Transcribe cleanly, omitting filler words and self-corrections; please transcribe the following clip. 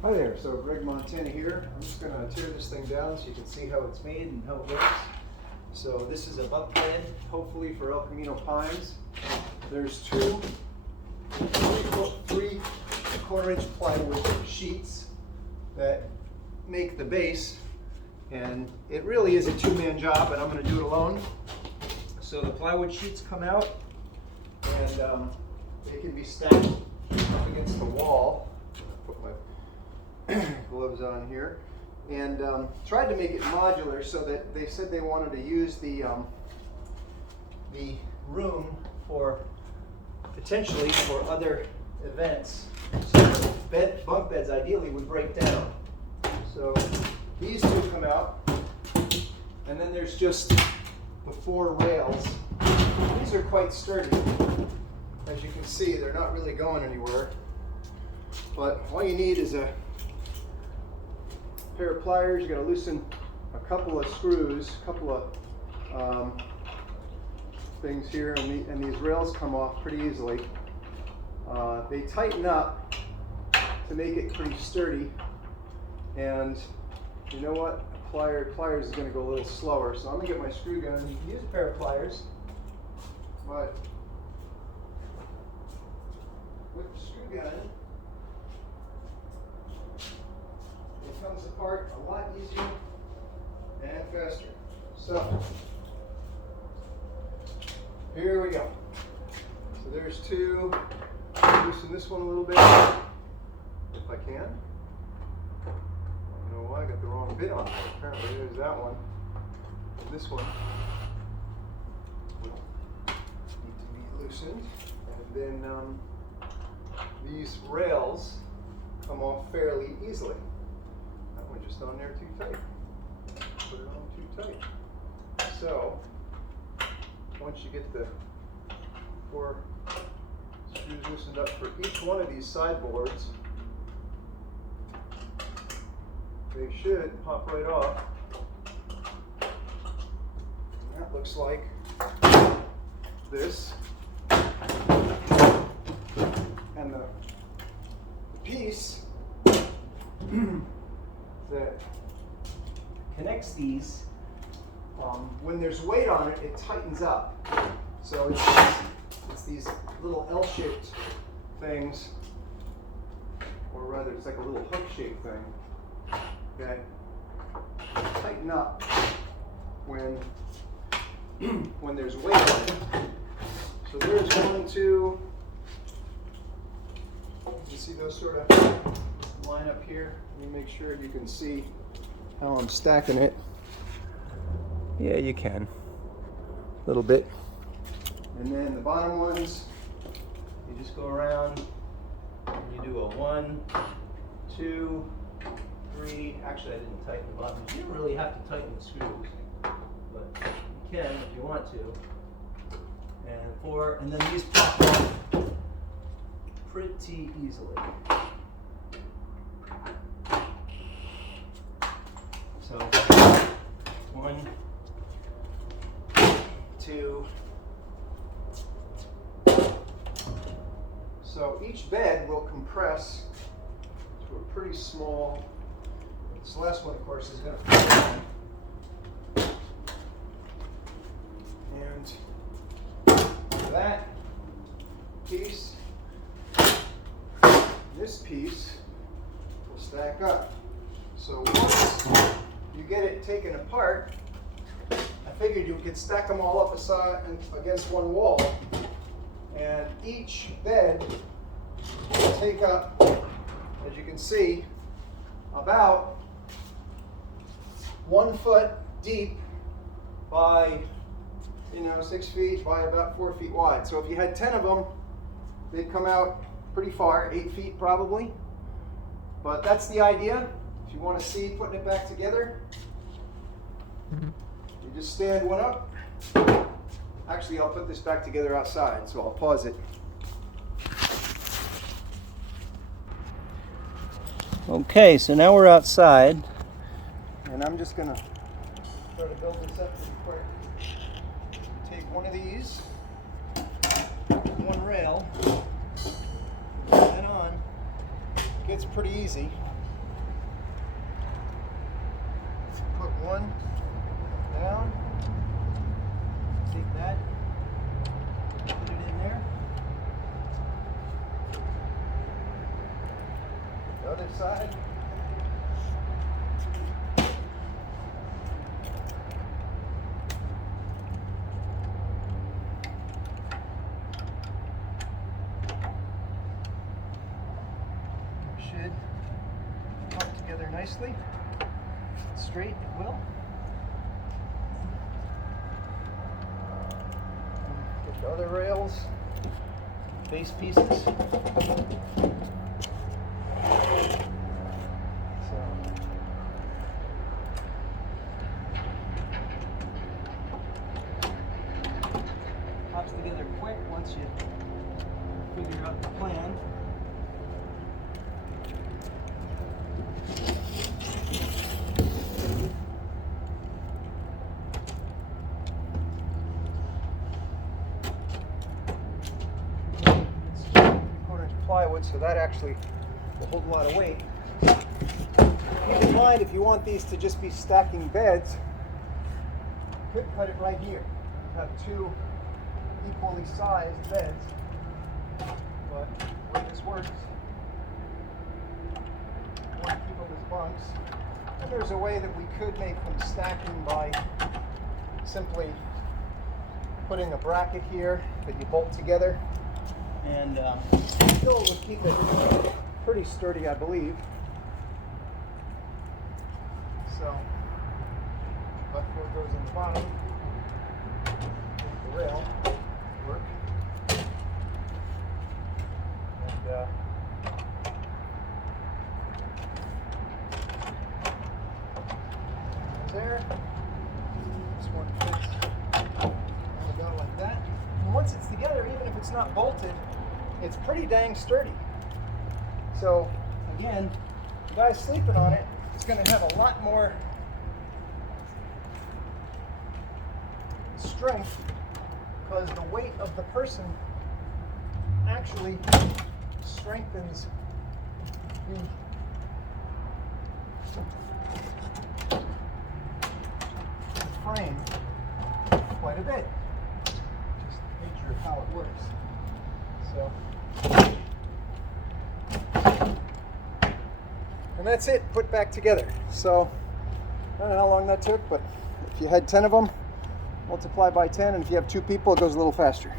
Hi there, so Greg Montana here. I'm just going to tear this thing down so you can see how it's made and how it works. So this is a bunk bed, hopefully for El Camino pines. There's two 3/4-inch plywood sheets that make the base, and it really is a two-man job, and I'm going to do it alone. So the plywood sheets come out, and they can be stacked up against the wall. Put my gloves on here, and tried to make it modular so that they said they wanted to use the room for potentially for other events. So bunk beds ideally would break down. So these two come out, and then there's just the 4 rails. These are quite sturdy. As you can see, they're not really going anywhere. But all you need is a pair of pliers. You're going to loosen a couple of screws, a couple of things here, and these rails come off pretty easily. They tighten up to make it pretty sturdy, and you know what? Pliers is going to go a little slower, so I'm going to get my screw gun. You can use a pair of pliers, but with the screw gun, it comes apart a lot easier and faster. So here we go. So there's two. Loosen this one a little bit, if I can. I don't know why I got the wrong bit on there. Apparently there's that one. And this one will need to be loosened. And then these rails come off fairly easily. That one just on there too tight. Put it on too tight. So once you get the 4 screws loosened up for each one of these sideboards, they should pop right off. And that looks like this. And the piece that connects these, when there's weight on it, it tightens up. So it's these little L-shaped things, or rather it's like a little hook-shaped thing, okay? They tighten up when there's weight on it. So there's 1, 2, you see those sort of line up here? Let me make sure you can see how I'm stacking it. Yeah, you can, a little bit. And then the bottom ones, you just go around and you do a 1, 2, 3. Actually, I didn't tighten the bottom. You don't really have to tighten the screws, but you can if you want to. And 4, and then these pop off pretty easily. So 1, 2. So each bed will compress to a pretty small. This last one, of course, is going to fit in. And that piece, this piece will stack up. So once you get it taken apart, I figured you could stack them all up aside and against one wall, and each bed will take up, as you can see, about 1 foot deep by 6 feet by about 4 feet wide. So if you had 10 of them, they'd come out pretty far, 8 feet probably. But that's the idea. If you want to see putting it back together, you just stand one up. Actually, I'll put this back together outside, so I'll pause it. Okay, so now we're outside, and I'm just going to try to build this up pretty quick. Take one of these, one rail, and on. It gets pretty easy. one down. Take that, put it in there. The other side. Should come together nicely. Straight, it will. Get the other rails, base pieces. So, pops together quick once you figure out the plan. Plywood, so that actually will hold a lot of weight. Keep in mind, if you want these to just be stacking beds, you could cut it right here. Have two equally sized beds, but the way this works, you want to keep them as bunks. And there's a way that we could make them stacking by simply putting a bracket here that you bolt together. And still would keep it pretty sturdy, I believe. So, buckboard goes in the bottom. The rail work. And there. This one fits about like that. And once it's together, even if it's not bolted, it's pretty dang sturdy. So again, the guy sleeping on it is going to have a lot more strength because the weight of the person actually strengthens the frame quite a bit. Just the nature of how it works. So, and that's it, put back together. So, I don't know how long that took, but if you had 10 of them, multiply by 10, and if you have 2 people, it goes a little faster.